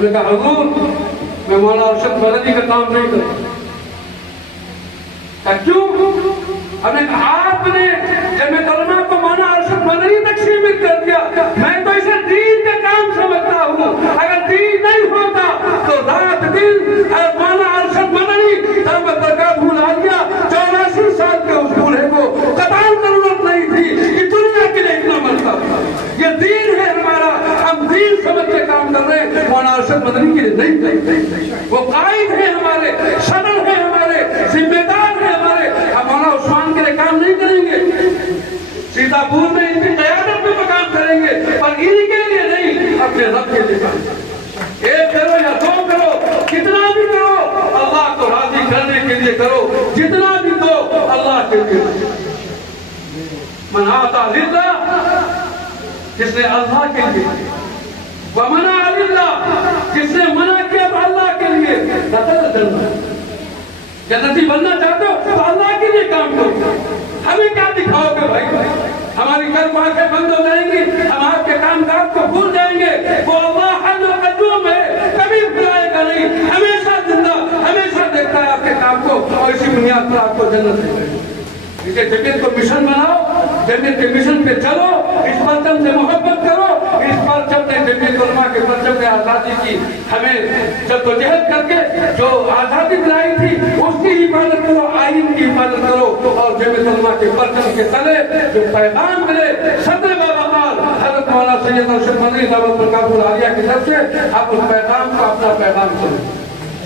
ہم نے کہا حضور میں مولانا ارشد مدنی کا کام نہیں کرتا. کیوں؟ ہم نے کہا آپ نے جمعیت علماء کو مولانا ارشد مدنی تک سیمت کر دیا. میں تو اسے دین کا کام سمجھتا ہوں. اگر دین نہیں ہوتا تو رات دن مولانا ارشد مدنی دعوت برکاتہ العالیہ 84 سال کے اس بوڑھے کو قطعاً ضرورت نہیں تھی کہ دنیا کے لیے اتنا مرتا. یہ دین ہے ہمارا, ہم دین سمجھ کے کام کر رہے ہیں, مولانا ارشد مدنی کے لیے نہیں. وہ قائد ہے ہمارے, صدر ہے ہمارے, ذمہ دار ہے ہمارے. ہم مولانا عثمان کے لیے کام نہیں کریں گے, سیتاپور میں ان کی قیادت میں کام کریں گے, پر ان کے لیے نہیں, اپنے رب کے لیے کام. ایک کرو یا دو کرو, کتنا بھی کرو اللہ کو راضی کرنے کے لیے کرو. جتنا بھی دو اللہ کے لیے. من آتا للہ, جس نے اللہ کے لیے, ومنع للہ, جس نے منع کیا تو اللہ کے لیے. دخل جنت, جنتی بننا چاہتے ہو تو اللہ کے لیے کام کرو. ہمیں کیا دکھاؤ گے بھائی؟ ہماری قلب آنکھیں بند ہو جائیں گی, ہم آپ کے کام کاج کو بھول جائیں گے. وہ اللہ حی القیوم ہے, کبھی بھلائے گا نہیں, ہمیشہ زندہ, ہمیشہ دیکھتا ہے آپ کے کام کو, اور اسی بنیاد پر آپ کو جنت دے گا. اسے جمعیت کو مشن بناؤ, جمعیت کے مشن پہ چلو, اس پرچم سے محبت کرو. اس پرچم نے جمعیت علماء کے پرچم نے آزادی کی, ہمیں جدوجہد کر کے جو آزادی دلائی تھی اس کی حفاظت کرو, آئین کی حفاظت کرو. اور جمعیت علماء کے پرچم کے تلے جو پیغام ملے صدر بابا حضرت مولانا سید ارشد مدنی دعوت برکاتہ العالیہ کی طرف سے, آپ اس پیغام کو اپنا پیغام کرو,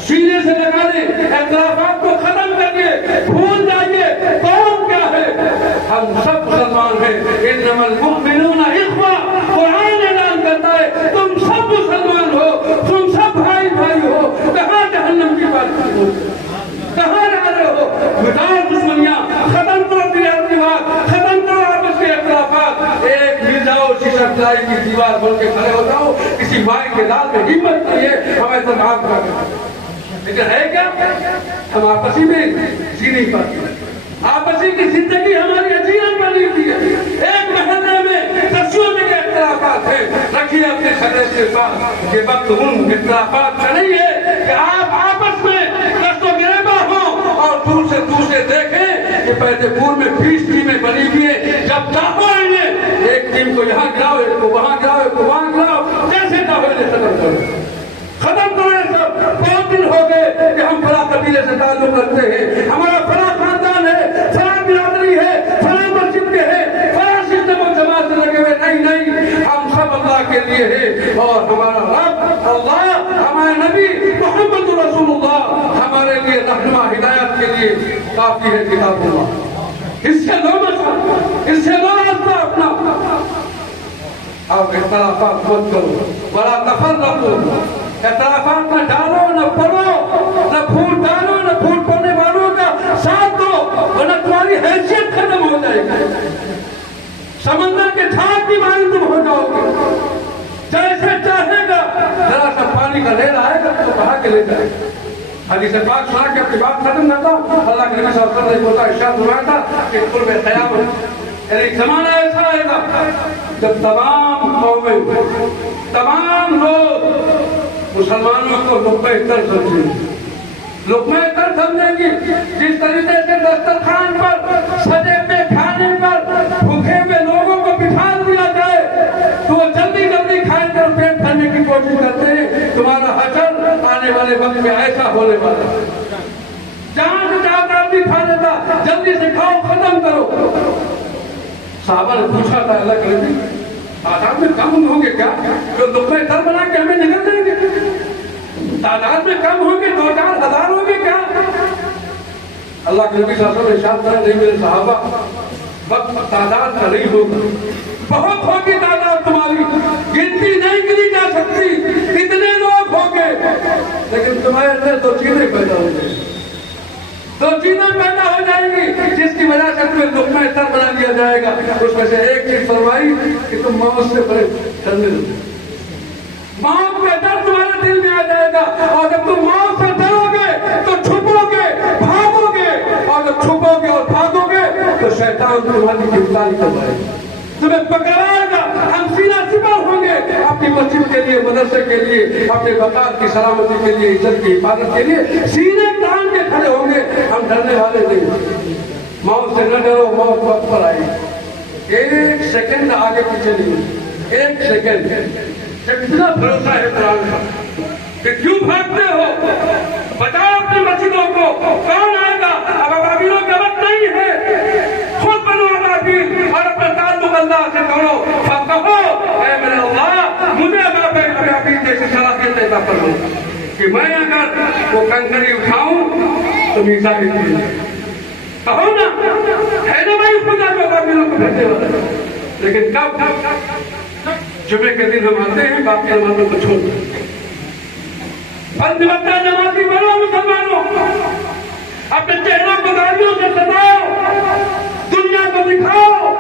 سینے سے لگا دیں, اختلافات کو ختم کریے, بھول جائیے کون کیا ہے. ہم سب مسلمان ہیں. انما المؤمنون اخوہ, قرآن اعلان کرتا ہے تم سب مسلمان ہو, تم سب بھائی بھائی ہو. کہاں جہنم کی بات کرو, کہاں جا رہے ہو؟ مٹاؤ دشمنیاں, ختم کرو دیوار, ختم کرو آپس کے اختلافات. ایک مل جاؤ, شیشہ پلائی کی دیوار بن کے کھڑے ہو جاؤ. کسی مائی کے دال میں ہمت کریے, ہمیں تو معاف کر دیں. لیکن ہے کیا؟ ہم آپسی میں جی نہیں پاتے. آپسی کی زندگی ہماری اجیرن بنی ہوئی ہے. ایک محلے میں دسیوں جگہ اختلافات ہیں, رکھیے اپنے خطرے کے پاس. یہ وقت ان اختلافات کا نہیں ہے کہ آپ آپس میں دست و گریباں ہوں اور دور سے دوسرے دیکھیں کہ پہلے پور میں 20 ٹیمیں بنی ہوئی ہیں. جب چاہو انہیں ایک ٹیم کو یہاں گراؤ, ایک کو وہاں گراؤ, ایک کو وہاں گراؤ, جیسے چاہو انہیں ختم کرو. ختم کرو یہ سب. بہت دن ہو گئے کہ ہم فلاں قبیلے سے تعلق رکھتے ہیں, ہمارا فلاں خاندان ہے, فلاں برادری ہے, فلاں مسجد کے ہے, فلاں سسٹم و جماعت سے لگے ہوئے. نہیں نہیں, ہم سب اللہ کے لیے ہیں. اور ہمارا رب اللہ, ہمارے نبی محمد رسول اللہ ہمارے لیے رہنما ہدایت کے لیے کافی ہے. کتاب اللہ, اس سے لو مشورہ, اس سے لو راستہ اپنا. اب اختلافات مت کرو, بڑا تفرقوا. اختلافات نہ ڈالو, نہ پڑھو, نہ پھول ڈالو, نہ پھول پڑنے والوں کا ساتھ دو, ورنہ تمہاری حیثیت ختم ہو جائے گی. سمندر کے جھاگ کی مانی تم ہو جاؤ گے. جیسے چاہے گا ذرا سا پانی کا لہر آئے گا تو بہا کے لے جائے گا. حدیث پاک سنا کے اپنی بات ختم کرتا ہوں. اللہ کے نبی صلی اللہ علیہ وسلم نے ارشاد فرمایا تھا کہ قرب قیامت, یعنی زمانہ ایسا آئے گا جب تمام قومیں, تمام لوگ مسلمانوں کو لقمہ تر سمجھیں گے. لقمہ تر سمجھیں گی. جس طریقے سے دسترخوان پر سجے پہ کھانے پر بھوکے ہوئے لوگوں کو بٹھا دیا جائے تو وہ جلدی جلدی کھائیں کر پیٹ بھرنے کی کوشش کرتے ہیں. تمہارا حشر آنے والے وقت میں ایسا ہونے والا ہے. جہاں سے جہاں آدمی کھا لیتا, جلدی سے کھاؤ, ختم کرو. صحابہ نے پوچھا تھا اللہ کے نبی تعداد میں کم ہوں گے کیا جو لقمہ تر بنا کے ہمیں نگل دیں گے؟ تعداد میں کم ہوں گے, 2-4 ہزار ہوں گے کیا؟ اللہ کے نبی صلی اللہ علیہ وسلم نے ارشاد فرمایا, نہیں میرے صحابہ, وقت تعداد کا نہیں ہوگا, بہت ہوگی تعداد تمہاری, گنتی نہیں گنی جا سکتی, اتنے لوگ ہوں گے. لیکن تمہارے اندر 2 چیزیں پیدا ہو جائیں گی, 2 چیزیں پیدا ہو جائیں گی جس کی وجہ سے تمہیں لقمہ تر بنا دیا جائے گا. اس میں سے ایک چیز فرمائی کہ تم موت سے بڑے ڈرنے لگو. موت کا ڈر تمہارے دل میں آ جائے گا, اور جب تم موت سے ڈرو گے تو چھپو گے, بھاگو گے, اور جب چھپو گے اور بھاگو گے تو شیطان تمہاری گرفتاری کروائے گا, تمہیں پکڑائے گا. ہم سینہ سپر ہوں گے, اپنی مسجد کے لیے، مدرسے کے لیے، اپنے وقار کی سلامتی کے لیے، عزت کی حفاظت کے لیے سینے تان کے کھڑے ہوں گے. ہم ڈرنے والے نہیں. موت سے نہ ڈرو، موت وقت پر آئی. ایک سیکنڈ آگے پیچھے نہیں، ایک سیکنڈ. اتنا بھروسہ ہے قرآن کا کہ کیوں بھاگتے ہو؟ بتاؤ اپنی مسجدوں کو کون آئے گا. اب ابابیلوں کا وقت نہیں ہے. خود بنو ابابیل اور اپنا تعلق اللہ سے کرو. کہو اے میرے اللہ، مجھے ابابیل جیسی صلاحیت عطا فرما کہ میں اگر وہ کنکری اٹھاؤں تو میزان کی کہو نا. ہے نا بھائی خدا جو ابابیلوں کو بھیجنے والا. لیکن کب؟ جمعے کے دن ہم آتے ہیں، باقی نمازوں کو چھوڑ دیں. بندوقتہ نمازی بنو مسلمانوں. اپنے چہروں کو داڑھیوں سے سجاؤ، دنیا کو دکھاؤ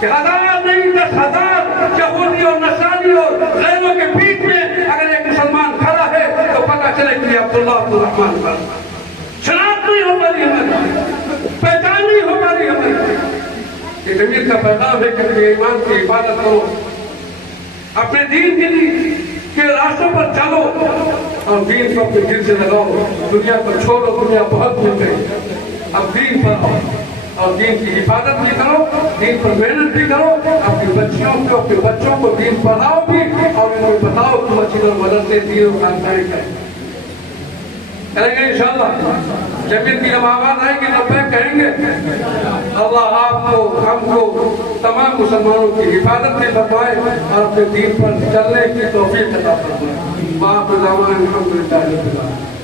کہ 1000 نہیں 10,000 یہودی اور نصرانی اور غیروں کے بیچ میں اگر ایک مسلمان کھڑا ہے تو پتہ چلے کہ عبداللہ عبدالرحمن پر شناخت نہیں ہو پا رہی ہماری، پہچان نہیں ہو پا رہی ہماری. یہ ضمیر کا پیغام ہے کہ اپنے ایمان کی حفاظت کرو، اپنے دین کے راستوں پر چلو اور دین کو اپنے دل سے لگاؤ. دنیا کو چھوڑو، دنیا بہت مل گئی. اب دین پر آؤ اور دین کی حفاظت بھی کرو، دین پر محنت بھی کرو. اپنی بچیوں کو، اپنے بچوں کو دین پڑھاؤ بھی اور ان کو بتاؤ کہ مسجد اور مدرسے دین و خاندانی کا ہے. کریں گے انشاءاللہ. جب ان کی آواز آئے گی لبیک کہیں گے. اللہ آپ کو، ہم کو، تمام مسلمانوں کی حفاظت بھی فرمائے اور اپنے دین پر چلنے کی توفیق عطا فرمائے. وآخر دعوانا الحمدللہ رب العالمین.